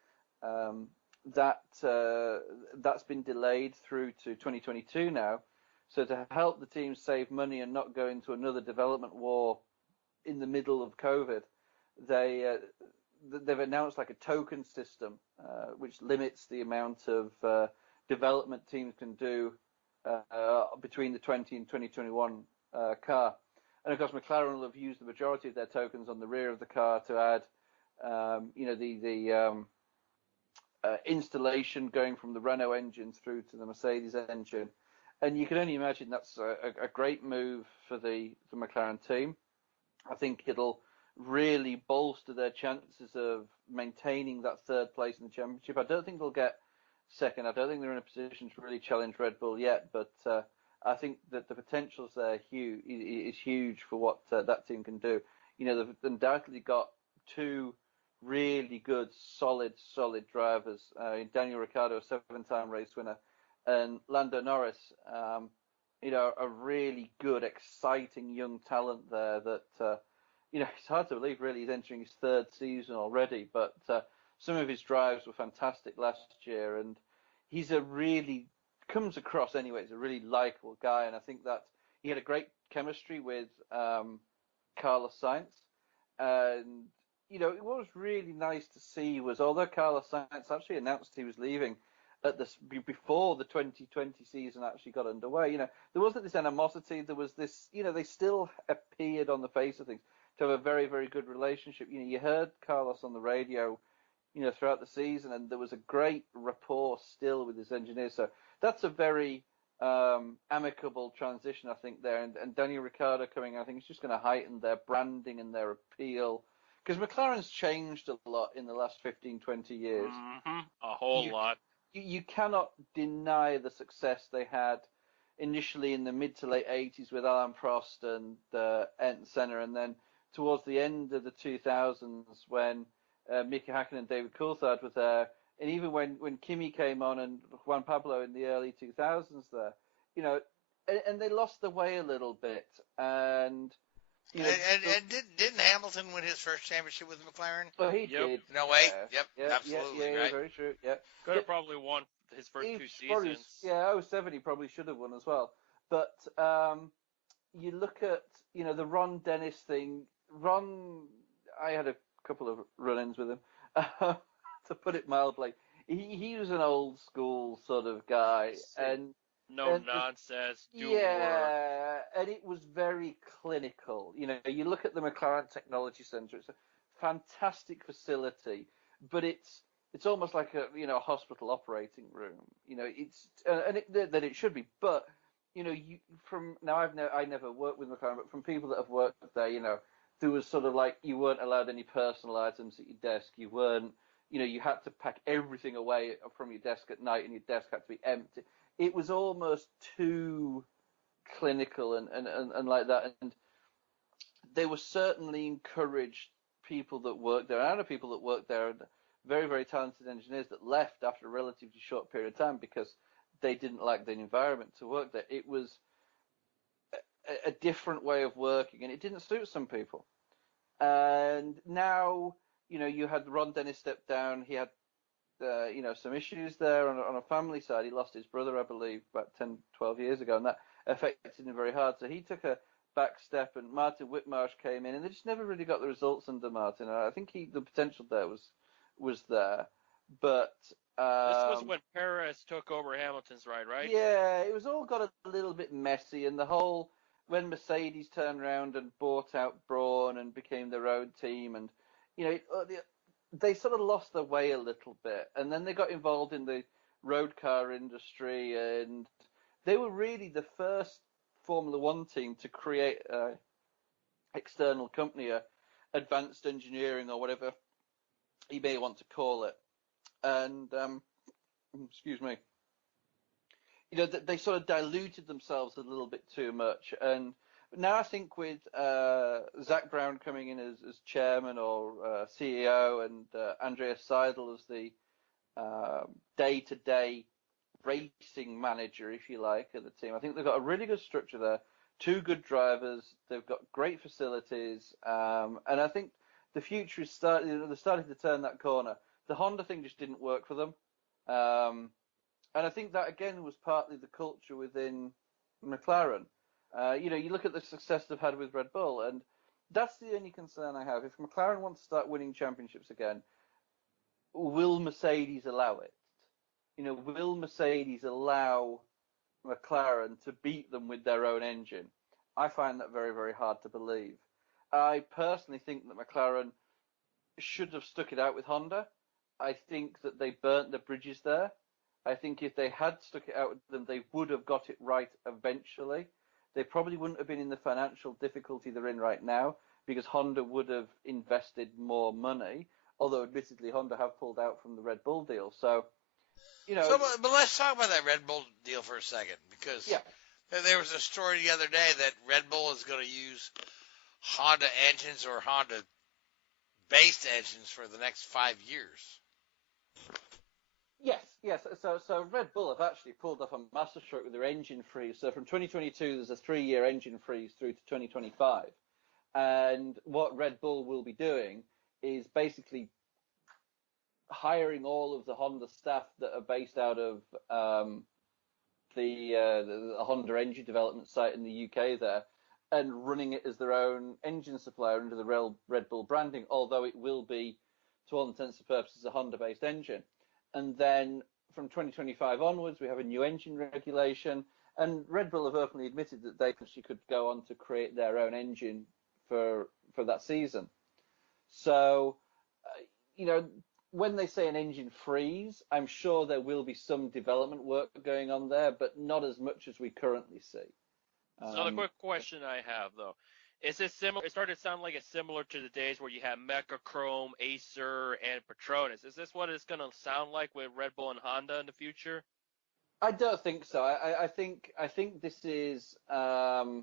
that's been delayed through to 2022 now. So to help the teams save money and not go into another development war in the middle of COVID, they've announced like a token system, which limits the amount of development teams can do between the 20 and 2021 car. And of course, McLaren will have used the majority of their tokens on the rear of the car to add, installation going from the Renault engine through to the Mercedes engine. And you can only imagine that's a great move for the McLaren team. I think it'll really bolster their chances of maintaining that third place in the championship. I don't think they'll get second. I don't think they're in a position to really challenge Red Bull yet, but I think that the potential's there is huge for what that team can do. You know, they've undoubtedly got two really good, solid drivers. Daniel Ricciardo, a 7-time race winner, and Lando Norris, you know, a really good, exciting young talent there that, you know, it's hard to believe really he's entering his third season already, but some of his drives were fantastic last year, and he's comes across anyway as a really likable guy, and I think that he had a great chemistry with Carlos Sainz, and you know, what was really nice to see was although Carlos Sainz actually announced he was leaving before the 2020 season actually got underway, you know, there wasn't this animosity, there was this, you know, they still appeared on the face of things to have a very, very good relationship. You know, you heard Carlos on the radio, you know, throughout the season, and there was a great rapport still with his engineers. So that's a very amicable transition, I think, there. And Daniel Ricciardo coming, I think, is just going to heighten their branding and their appeal. Because McLaren's changed a lot in the last 15, 20 years. Mm-hmm. A whole lot. You cannot deny the success they had initially in the mid to late 80s with Alain Prost and Ayrton Senna, and then towards the end of the 2000s when Mika Hakkinen and David Coulthard were there, and even when Kimi came on and Juan Pablo in the early 2000s there, you know, and they lost their way a little bit, and you know, and didn't Hamilton win his first championship with McLaren? Well, he did. No way. Yep, absolutely right. Very true. Yeah, Could have probably won his first two seasons. Yeah, 07 he probably should have won as well. But you look at, you know, the Ron Dennis thing. Ron, I had a couple of run-ins with him, to put it mildly. He was an old school sort of guy, and nonsense. And it was very clinical. You know, you look at the McLaren Technology Centre; it's a fantastic facility, but it's almost like a hospital operating room. You know, that it should be. But you know, I never worked with McLaren, but from people that have worked there, you know, there was sort of like you weren't allowed any personal items at your desk. You weren't, you know, you had to pack everything away from your desk at night, and your desk had to be empty. It was almost too clinical and like that. And they were certainly encouraged people that worked there. I know people that worked there, and very, very talented engineers that left after a relatively short period of time because they didn't like the environment to work there. It was a different way of working, and it didn't suit some people. And now, you know, you had Ron Dennis step down. He had, you know, some issues there on a family side. He lost his brother, I believe, about 10, 12 years ago, and that affected him very hard. So he took a back step, and Martin Whitmarsh came in, and they just never really got the results under Martin. And I think the potential there was there, but this was when Perez took over Hamilton's ride, right? Yeah, it was all got a little bit messy, and the whole when Mercedes turned around and bought out Brawn and became their own team, and you know, they sort of lost their way a little bit, and then they got involved in the road car industry, and they were really the first Formula One team to create an external company, advanced engineering or whatever you may want to call it. And excuse me, you know, they sort of diluted themselves a little bit too much. And now I think with Zach Brown coming in as chairman or CEO, and Andreas Seidel as the day-to-day racing manager, if you like, of the team, I think they've got a really good structure there. Two good drivers. They've got great facilities, and I think the future is starting. You know, they're starting to turn that corner. The Honda thing just didn't work for them, and I think that again was partly the culture within McLaren. You know, you look at the success they've had with Red Bull, and that's the only concern I have. If McLaren wants to start winning championships again, will Mercedes allow it? You know, will Mercedes allow McLaren to beat them with their own engine? I find that very, very hard to believe. I personally think that McLaren should have stuck it out with Honda, I think that they burnt the bridges there. I think if they had stuck it out with them, they would have got it right eventually. They probably wouldn't have been in the financial difficulty they're in right now because Honda would have invested more money. Although, admittedly, Honda have pulled out from the Red Bull deal. So, But let's talk about that Red Bull deal for a second, because yeah. there was a story the other day that Red Bull is going to use Honda engines or Honda-based engines for the next 5 years. Yes. So Red Bull have actually pulled off a masterstroke with their engine freeze. So from 2022, there's a 3-year engine freeze through to 2025. And what Red Bull will be doing is basically hiring all of the Honda staff that are based out of the Honda engine development site in the UK there, and running it as their own engine supplier under the Red Bull branding, although it will be, to all intents and purposes, a Honda-based engine. And then from 2025 onwards, we have a new engine regulation, and Red Bull have openly admitted that they actually could go on to create their own engine for that season. So, when they say an engine freeze, I'm sure there will be some development work going on there, but not as much as we currently see. So the quick question I have, though, is it similar? It started to sound like it's similar to the days where you had Mechachrome, Acer, and Petronas. Is this what it's going to sound like with Red Bull and Honda in the future? I don't think so. I think this is. I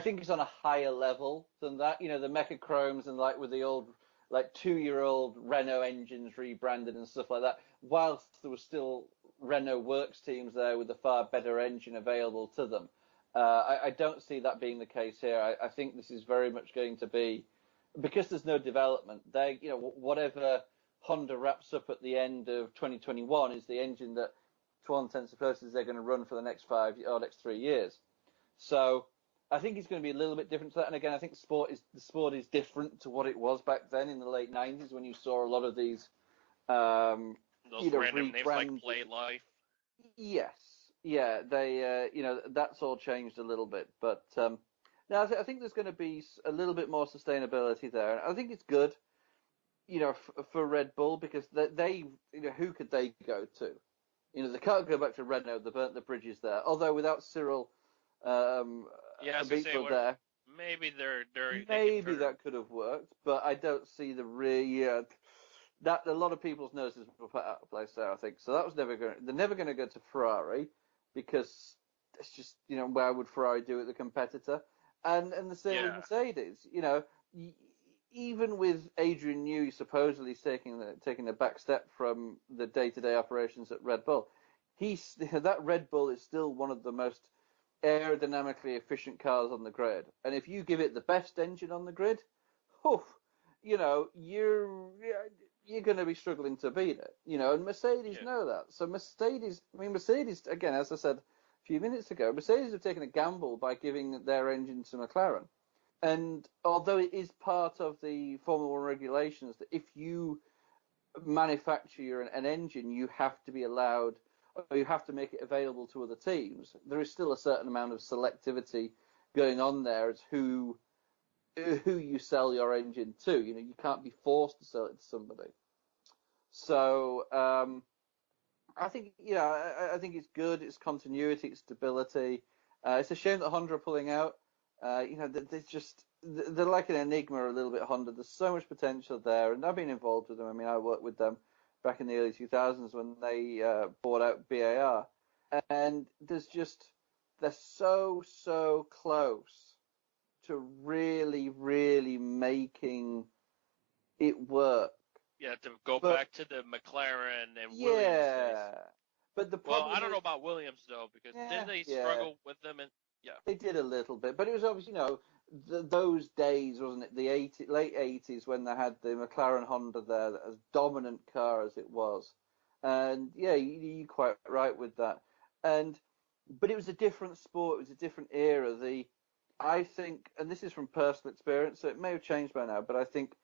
think it's on a higher level than that. The Mechachromes and with the old 2-year-old Renault engines rebranded and stuff like that. Whilst there was still Renault works teams there with a far better engine available to them. I don't see that being the case here. I think this is very much going to be, because there's no development, whatever Honda wraps up at the end of 2021 is the engine that, to all intents and purposes, they're going to run for the next 3 years. So I think it's going to be a little bit different to that. And again, I think the sport is different to what it was back then in the late 90s when you saw a lot of these those random names like Play Life. Yes. Yeah, they, that's all changed a little bit. But now I think there's going to be a little bit more sustainability there. And I think it's good, for Red Bull, because they who could they go to? They can't go back to Renault. They burnt the bridges there. Although without Cyril Beetle there, maybe that could have worked. But I don't see that a lot of people's noses were put out of place there, I think. So that was they're never going to go to Ferrari, because it's just, where would Ferrari do it, the competitor? And the same with Mercedes. Even with Adrian Newey supposedly taking a back step from the day-to-day operations at Red Bull, that Red Bull is still one of the most aerodynamically efficient cars on the grid. And if you give it the best engine on the grid, you're going to be struggling to beat it, and Mercedes know that. So Mercedes, again, as I said a few minutes ago, Mercedes have taken a gamble by giving their engine to McLaren. And although it is part of the Formula One regulations that if you manufacture an engine, you have to be allowed, or you have to make it available to other teams, there is still a certain amount of selectivity going on there as who you sell your engine to. You can't be forced to sell it to somebody. So I think I think it's good. It's continuity, it's stability. It's a shame that Honda are pulling out. They're like an enigma a little bit, Honda. There's so much potential there, and I've been involved with them. I mean, I worked with them back in the early 2000s when they bought out BAR, and they're so close to really, really making it work. Yeah, to go back to the McLaren and Williams days. But the problem I don't know about Williams though, because didn't they struggle with them? And they did a little bit, but it was obviously those days, wasn't it? The late 80s when they had the McLaren Honda there, as dominant car as it was, and you're quite right with that. But it was a different sport. It was a different era. I think, and this is from personal experience, so it may have changed by now, but I think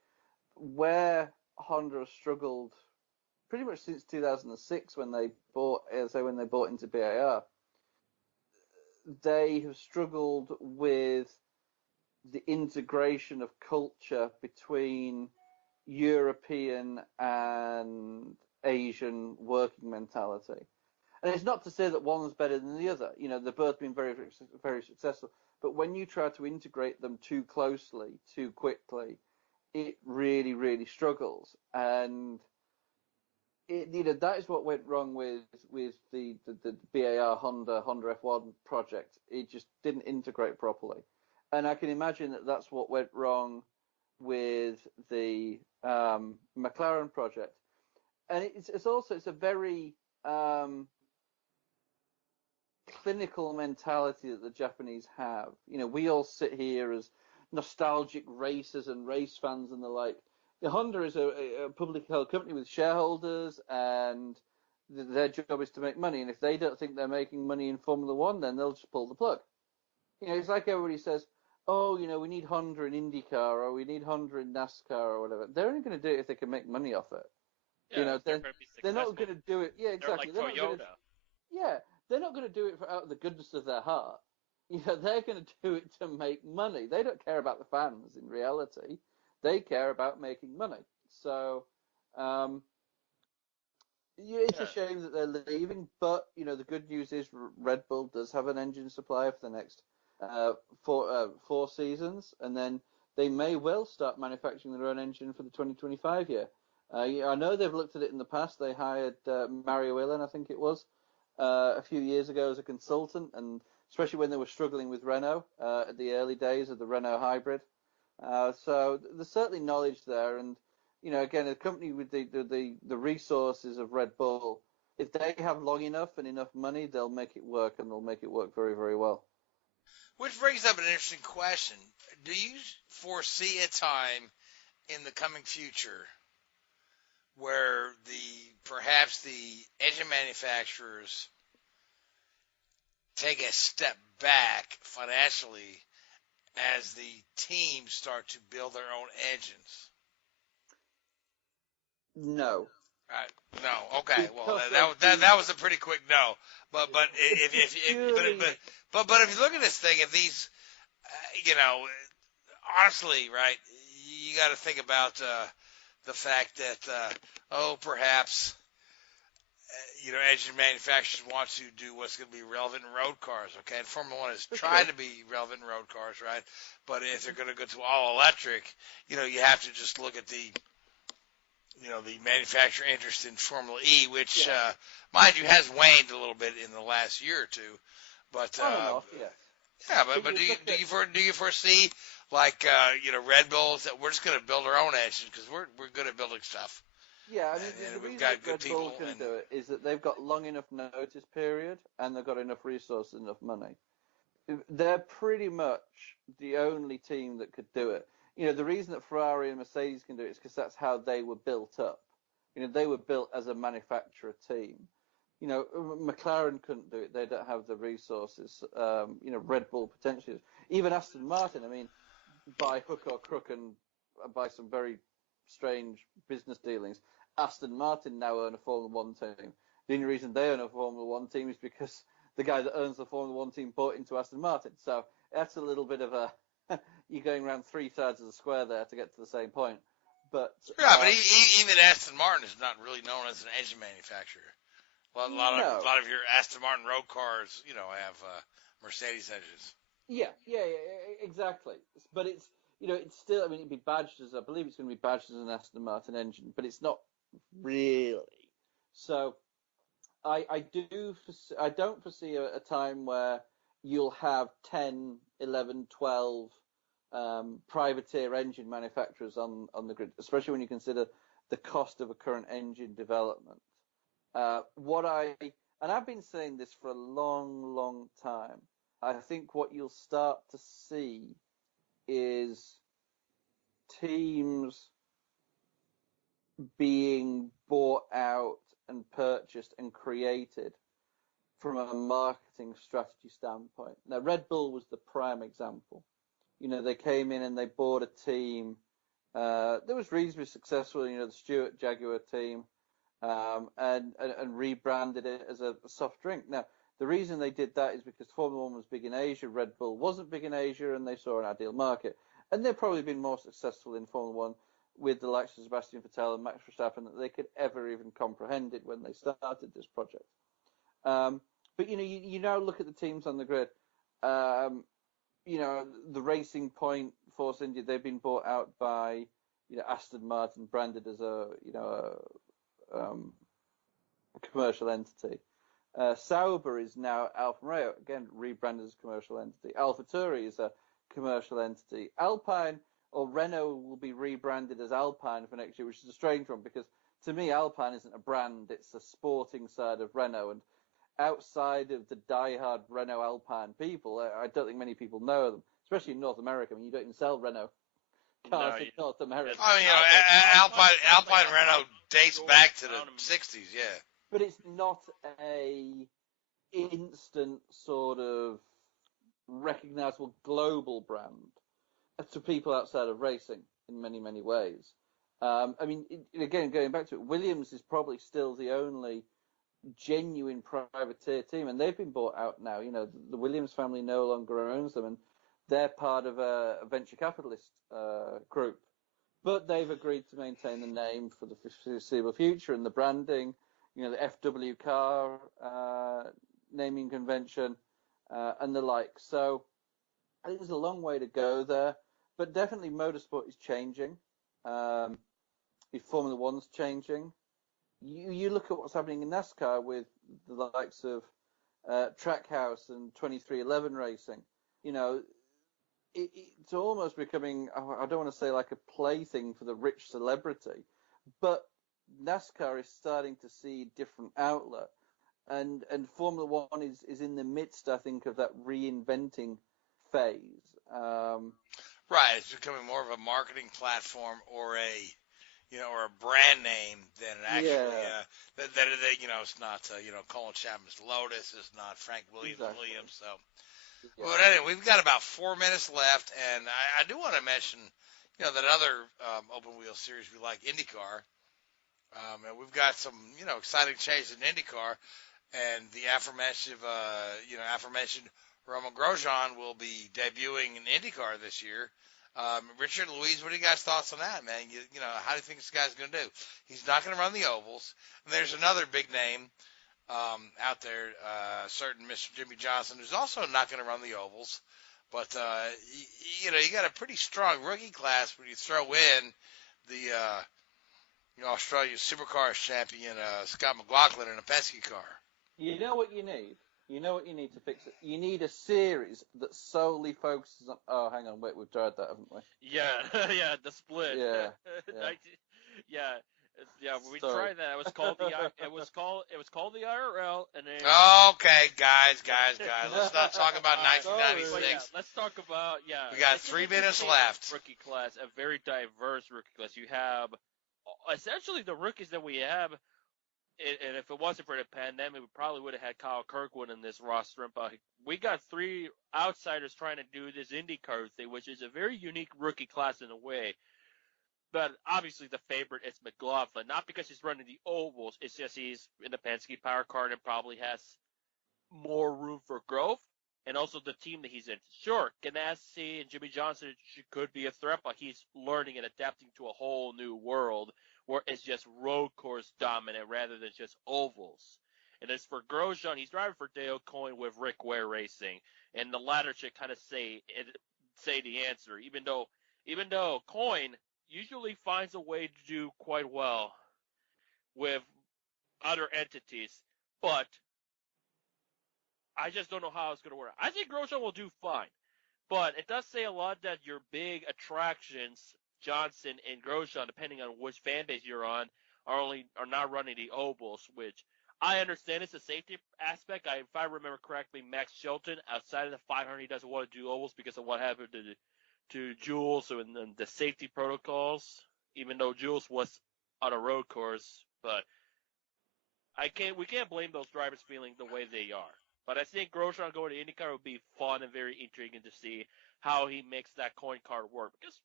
where Honda has struggled pretty much since 2006 when they bought into BAR, they have struggled with the integration of culture between European and Asian working mentality. And it's not to say that one's better than the other. They've both been very, very successful. But when you try to integrate them too closely, too quickly, it really, really struggles. And that is what went wrong with the BAR Honda F1 project. It just didn't integrate properly. And I can imagine that that's what went wrong with the McLaren project. And it's a very clinical mentality that the Japanese have. We all sit here as nostalgic racers and race fans and the like. Honda is a publicly held company with shareholders, and their job is to make money. And if they don't think they're making money in Formula One, then they'll just pull the plug. It's like everybody says, oh, we need Honda in IndyCar, or we need Honda in NASCAR, or whatever. They're only going to do it if they can make money off it. Yeah, they're not going to do it. Yeah, exactly. They're like Toyota. They're not going to do it out of the goodness of their heart. They're going to do it to make money. They don't care about the fans in reality. They care about making money. So, it's a shame that they're leaving. But the good news is Red Bull does have an engine supplier for the next 4 seasons, and then they may well start manufacturing their own engine for the 2025 year. I know they've looked at it in the past. They hired Mario Illen, I think it was, a few years ago as a consultant, and especially when they were struggling with Renault at the early days of the Renault hybrid. So there's certainly knowledge there, and again, a company with the resources of Red Bull, if they have long enough and enough money, they'll make it work, and they'll make it work very, very well. Which brings up an interesting question. Do you foresee a time in the coming future where perhaps the engine manufacturers take a step back financially as the teams start to build their own engines? No. No. Okay. Well, that was a pretty quick no. But if you look at this thing, if these, honestly, right, you got to think about the fact that perhaps engine manufacturers want to do what's going to be relevant in road cars, okay? And Formula One is trying to be relevant in road cars, right? But if they're going to go to all electric, you have to just look at the manufacturer interest in Formula E, which, mind you, has waned a little bit in the last year or two. But but do you foresee Red Bulls that we're just going to build our own engine because we're good at building stuff? Yeah, I mean, the reason that Red Bull can do it is that they've got long enough notice period and they've got enough resources, enough money. They're pretty much the only team that could do it. The reason that Ferrari and Mercedes can do it is because that's how they were built up. They were built as a manufacturer team. McLaren couldn't do it. They don't have the resources. Red Bull potentially. Even Aston Martin, I mean, by hook or crook and by some very strange business dealings, Aston Martin now own a Formula One team. The only reason they own a Formula One team is because the guy that owns the Formula One team bought into Aston Martin. So that's a little bit of a you're going around three sides of the square there to get to the same point. But but even Aston Martin is not really known as an engine manufacturer. A lot of your Aston Martin road cars, have Mercedes engines. Yeah, exactly. But it's it's still. I mean, it'd be badged as. I believe it's going to be badged as an Aston Martin engine, but it's not really. So I don't foresee a time where you'll have 10, 11, 12 privateer engine manufacturers on the grid, especially when you consider the cost of a current engine development. And I've been saying this for a long, long time. I think what you'll start to see is teams being bought out and purchased and created from a marketing strategy standpoint. Now, Red Bull was the prime example. They came in and they bought a team that was reasonably successful, the Stewart Jaguar team, and rebranded it as a soft drink. Now, the reason they did that is because Formula One was big in Asia, Red Bull wasn't big in Asia, and they saw an ideal market. And they've probably been more successful in Formula One with the likes of Sebastian Vettel and Max Verstappen that they could ever even comprehend it when they started this project. But you now look at the teams on the grid. The Racing Point, Force India, they've been bought out by Aston Martin, branded as a commercial entity. Sauber is now Alfa Romeo, again rebranded as a commercial entity. AlphaTauri is a commercial entity. Alpine or Renault will be rebranded as Alpine for next year, which is a strange one because to me Alpine isn't a brand; it's a sporting side of Renault. And outside of the diehard Renault Alpine people, I don't think many people know them, especially in North America. I mean, you don't even sell Renault cars in North America. I mean, Alpine Renault dates back to the 60s, yeah. But it's not a instant sort of recognizable global brand to people outside of racing in many, many ways. I mean, again, going back to it, Williams is probably still the only genuine privateer team, and they've been bought out now. The Williams family no longer owns them, and they're part of a venture capitalist group. But they've agreed to maintain the name for the foreseeable future and the branding. The FW car naming convention and the like. So I think there's a long way to go there, but definitely motorsport is changing. Formula One's changing. You look at what's happening in NASCAR with the likes of Trackhouse and 2311 Racing. It's almost becoming, I don't want to say like a plaything for the rich celebrity, but NASCAR is starting to see a different outlet, and Formula One is in the midst, I think, of that reinventing phase. Right, it's becoming more of a marketing platform or a brand name than it actually. It's not Colin Chapman's Lotus, it's not Frank Williams Williams. So, but anyway, we've got about 4 minutes left, and I do want to mention, that other open wheel series we like, IndyCar. And we've got some, exciting changes in IndyCar, and the aforementioned Romain Grosjean will be debuting in IndyCar this year. Richard, Louise, what are you guys' thoughts on that, man? How do you think this guy's going to do? He's not going to run the ovals. And there's another big name out there, certain Mr. Jimmy Johnson, who's also not going to run the ovals. But you got a pretty strong rookie class when you throw in the Australian Supercars champion Scott McLaughlin in a Penske car. You know what you need? You know what you need to fix it? You need a series that solely focuses on... Oh, hang on, wait, we've tried that, haven't we? Yeah, the split. Yeah. We tried that. It was called the IRL, and then. Okay, guys, let's not talk about 1996. Let's talk about We got 3 minutes left. Rookie class, a very diverse rookie class. You have essentially the rookies that we have. And if it wasn't for the pandemic, we probably would have had Kyle Kirkwood in this roster. But we got 3 outsiders trying to do this IndyCar thing, which is a very unique rookie class in a way. But obviously the favorite is McLaughlin, not because he's running the ovals. It's just he's in the Penske Power Car and probably has more room for growth. And also the team that he's in. Sure, Ganassi and Jimmy Johnson could be a threat, but he's learning and adapting to a whole new world where it's just road course dominant rather than just ovals. And as for Grosjean, he's driving for Dale Coyne with Rick Ware Racing, and the latter should kind of say the answer. Even though Coyne usually finds a way to do quite well with other entities, but I just don't know how it's going to work. I think Grosjean will do fine, but it does say a lot that your big attractions, Johnson and Grosjean, depending on which fan base you're on, are not running the ovals, which I understand it's a safety aspect. If I remember correctly, Max Shelton, outside of the 500, he doesn't want to do ovals because of what happened to Jules and the safety protocols, even though Jules was on a road course. But we can't blame those drivers feeling the way they are. But I think Grosjean going to IndyCar would be fun and very intriguing to see how he makes that coin card work. Because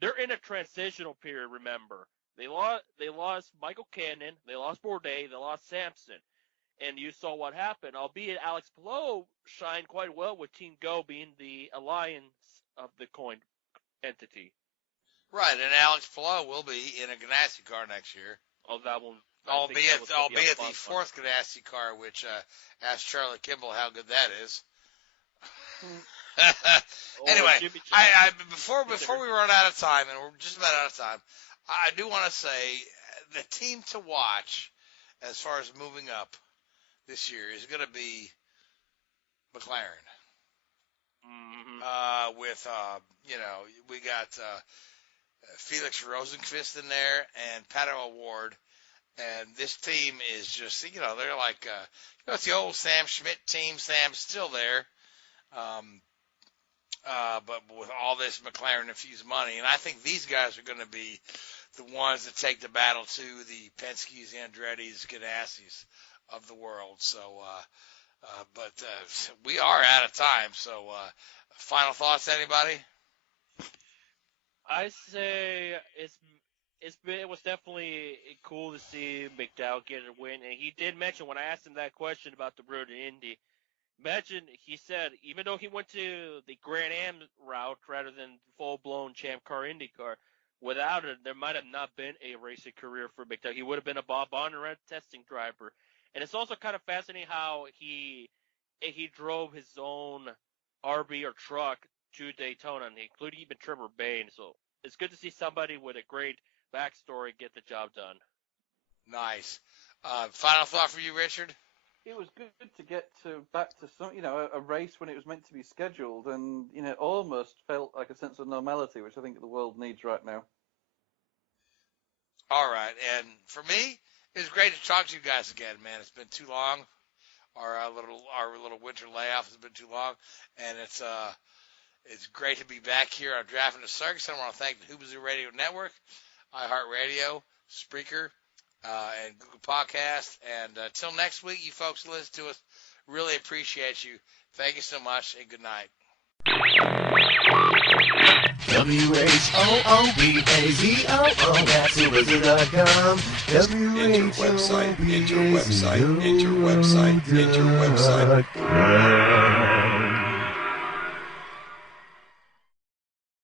they're in a transitional period, remember. They lost Michael Cannon, they lost Bourdais, they lost Sampson. And you saw what happened, albeit Alex Palou shined quite well with Team Go being the alliance of the coin entity. Right, and Alex Palou will be in a Ganassi car next year. Oh, that one. Albeit the fourth Ganassi car, which asked Charlie Kimball how good that is. Anyway, before we run out of time, and we're just about out of time, I do want to say the team to watch as far as moving up this year is going to be McLaren. Mm-hmm. We got Felix Rosenqvist in there and Pato O'Ward, and this team is just, they're like, it's the old Sam Schmidt team. Sam's still there, but with all this McLaren-infused money, and I think these guys are going to be the ones that take the battle to the Penske's, Andretti's, Ganassis of the world. So, but we are out of time. So, final thoughts, anybody? I say it was definitely cool to see McDowell get a win, and he did mention when I asked him that question about the road to Indy. He said even though he went to the Grand Am route rather than full-blown Champ Car IndyCar, without it there might have not been a racing career for McDowell. He would have been a Bob Bonneret testing driver, and it's also kind of fascinating how he drove his own RB or truck to Daytona, and including even Trevor Bayne. So it's good to see somebody with a great backstory get the job done. Nice. Final thought for you, Richard? It was good to get back to some, a race when it was meant to be scheduled, and it almost felt like a sense of normality, which I think the world needs right now. All right, and for me, it was great to talk to you guys again, man. It's been too long. Our little winter layoff has been too long, and it's great to be back here on Drafting the Circus. I want to thank the Hoobazoo Radio Network, iHeartRadio, Spreaker, and Google Podcast. And till next week, you folks who listen to us, really appreciate you. Thank you so much, and good night. WHOOBAZOO, that's Hoobazoo.com. Enter website, enter website, enter website, enter website.